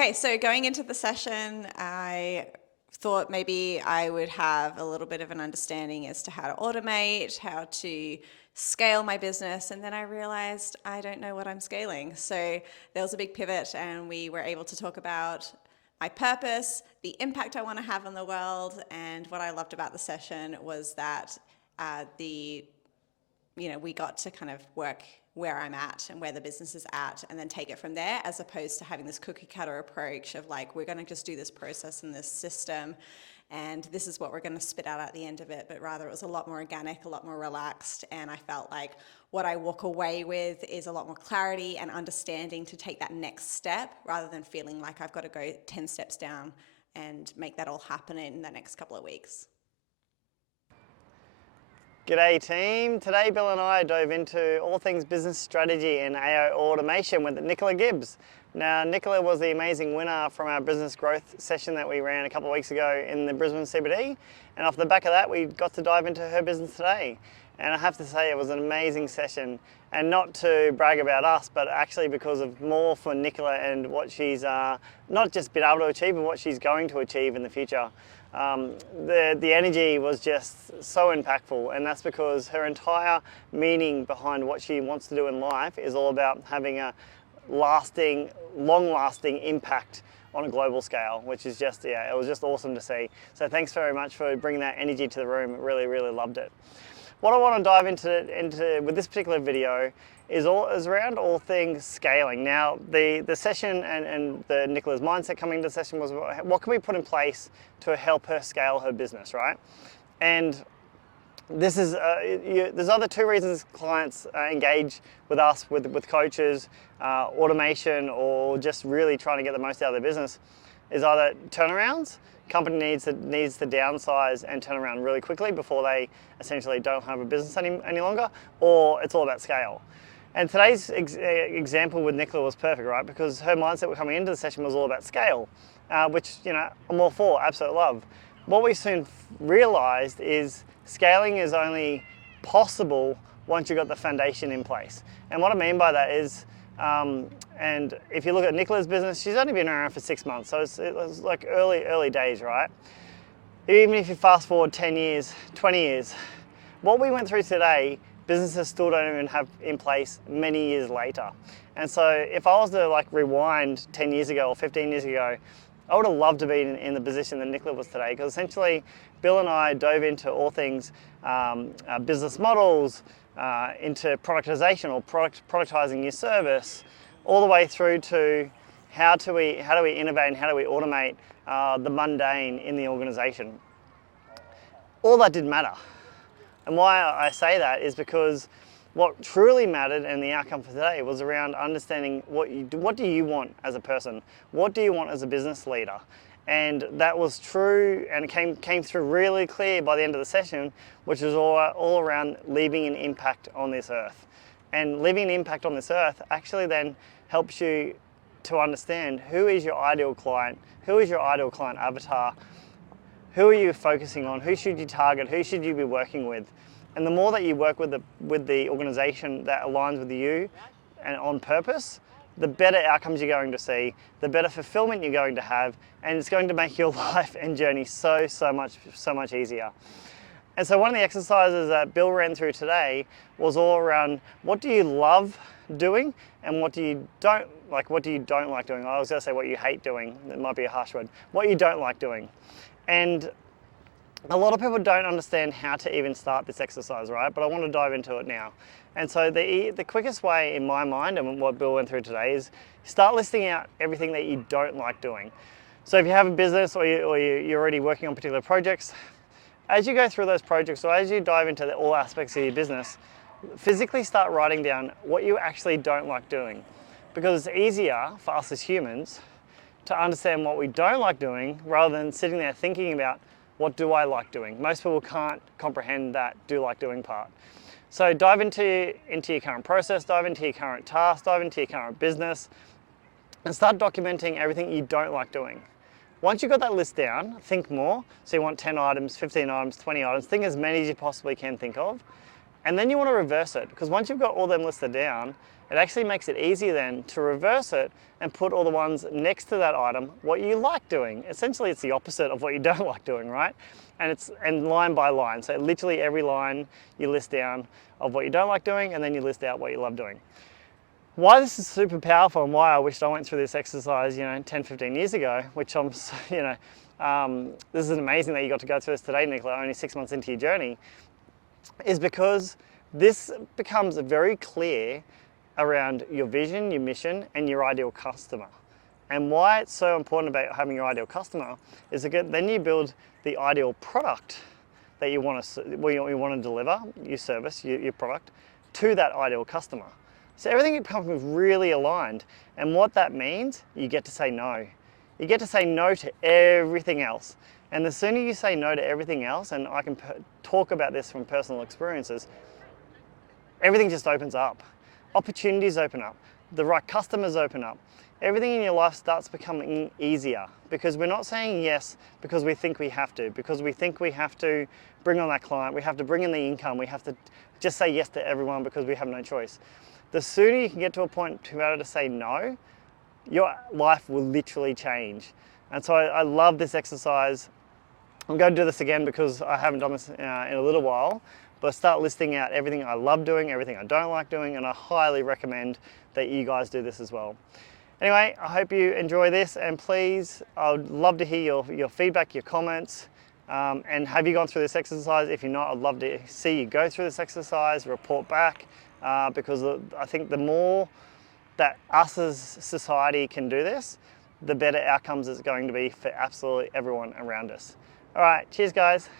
Okay, so going into the session, I thought maybe I would have a little bit of an understanding as to how to automate, how to scale my business, and then I realized I don't know what I'm scaling. So there was a big pivot, and we were able to talk about my purpose, the impact I want to have on the world, and what I loved about the session was that we got to kind of work where I'm at and where the business is at and then take it from there, as opposed to having this cookie cutter approach of like, we're going to just do this process and this system and this is what we're going to spit out at the end of it. But rather it was a lot more organic, a lot more relaxed. And I felt like what I walk away with is a lot more clarity and understanding to take that next step, rather than feeling like I've got to go 10 steps down and make that all happen in the next couple of weeks. G'day team, today Bill and I dove into all things business strategy and AI automation with Nicola Gibbs. Now Nicola was the amazing winner from our business growth session that we ran a couple of weeks ago in the Brisbane CBD, and off the back of that we got to dive into her business today. And I have to say it was an amazing session, and not to brag about us, but actually because of more for Nicola and what she's not just been able to achieve, but what she's going to achieve in the future. The energy was just so impactful, and that's because her entire meaning behind what she wants to do in life is all about having a long-lasting impact on a global scale, which is just, it was just awesome to see. So thanks very much for bringing that energy to the room. Really, really loved it. What I want to dive into with this particular video is around all things scaling. Now, the session and the Nicola's mindset coming into the session was, what can we put in place to help her scale her business, right? And this is there's other two reasons clients engage with us, with coaches, automation, or just really trying to get the most out of their business, is either turnarounds. Company needs to downsize and turn around really quickly before they essentially don't have a business any longer, or it's all about scale. And today's example with Nicola was perfect, right? Because her mindset coming into the session was all about scale, which, I'm all for, absolute love. What we soon realized is scaling is only possible once you've got the foundation in place. And what I mean by that is, and if you look at Nicola's business, she's only been around for 6 months, so it was like early days, right? Even if you fast forward 10 years, 20 years, what we went through today, businesses still don't even have in place many years later. And so if I was to rewind 10 years ago or 15 years ago, I would have loved to be in the position that Nicola was today, because essentially Bill and I dove into all things business models, into productization or productizing your service, all the way through to how do we innovate and how do we automate the mundane in the organization. All that didn't matter. And why I say that is because what truly mattered and the outcome for today was around understanding what do you want as a person? What do you want as a business leader? And that was true, and it came through really clear by the end of the session, which is all around leaving an impact on this earth. And leaving an impact on this earth actually then helps you to understand who is your ideal client, who is your ideal client avatar, who are you focusing on, who should you target, who should you be working with. And the more that you work with the organization that aligns with you and on purpose, the better outcomes you're going to see, the better fulfillment you're going to have, and it's going to make your life and journey so much easier. And so one of the exercises that Bill ran through today was all around, what do you love doing and what do you don't like doing? I was going to say what you hate doing, that might be a harsh word. What you don't like doing. And a lot of people don't understand how to even start this exercise, right? But I want to dive into it now. And so the quickest way in my mind, and what Bill went through today, is start listing out everything that you don't like doing. So if you have a business or you're already working on particular projects, as you go through those projects or as you dive into all aspects of your business, physically start writing down what you actually don't like doing. Because it's easier for us as humans to understand what we don't like doing rather than sitting there thinking about, what do I like doing? Most people can't comprehend that do like doing part. So dive into your current process, dive into your current task, dive into your current business, and start documenting everything you don't like doing. Once you've got that list down, think more. So you want 10 items, 15 items, 20 items, think as many as you possibly can think of. And then you want to reverse it, because once you've got all them listed down, it actually makes it easier then to reverse it and put all the ones next to that item what you like doing. Essentially, it's the opposite of what you don't like doing, right? And line by line. So literally every line you list down of what you don't like doing, and then you list out what you love doing. Why this is super powerful and why I wished I went through this exercise, 10, 15 years ago, which I'm, this is amazing that you got to go through this today, Nicola, only 6 months into your journey, is because this becomes very clear around your vision, your mission, and your ideal customer. And why it's so important about having your ideal customer is that then you build the ideal product that you want to deliver, your service, your product, to that ideal customer. So everything becomes really aligned. And what that means, you get to say no. You get to say no to everything else. And the sooner you say no to everything else, and I can talk about this from personal experiences, everything just opens up. Opportunities open up. The right customers open up. Everything in your life starts becoming easier because we're not saying yes because we think we have to, because we think we have to bring on that client, we have to bring in the income, we have to just say yes to everyone because we have no choice. The sooner you can get to a point to be able to say no, your life will literally change. And so I love this exercise. I'm going to do this again because I haven't done this in a little while, but start listing out everything I love doing, everything I don't like doing, and I highly recommend that you guys do this as well. Anyway, I hope you enjoy this, and please, I'd love to hear your feedback, your comments, and have you gone through this exercise? If you're not, I'd love to see you go through this exercise, report back, because I think the more that us as society can do this, the better outcomes it's going to be for absolutely everyone around us. All right, cheers guys.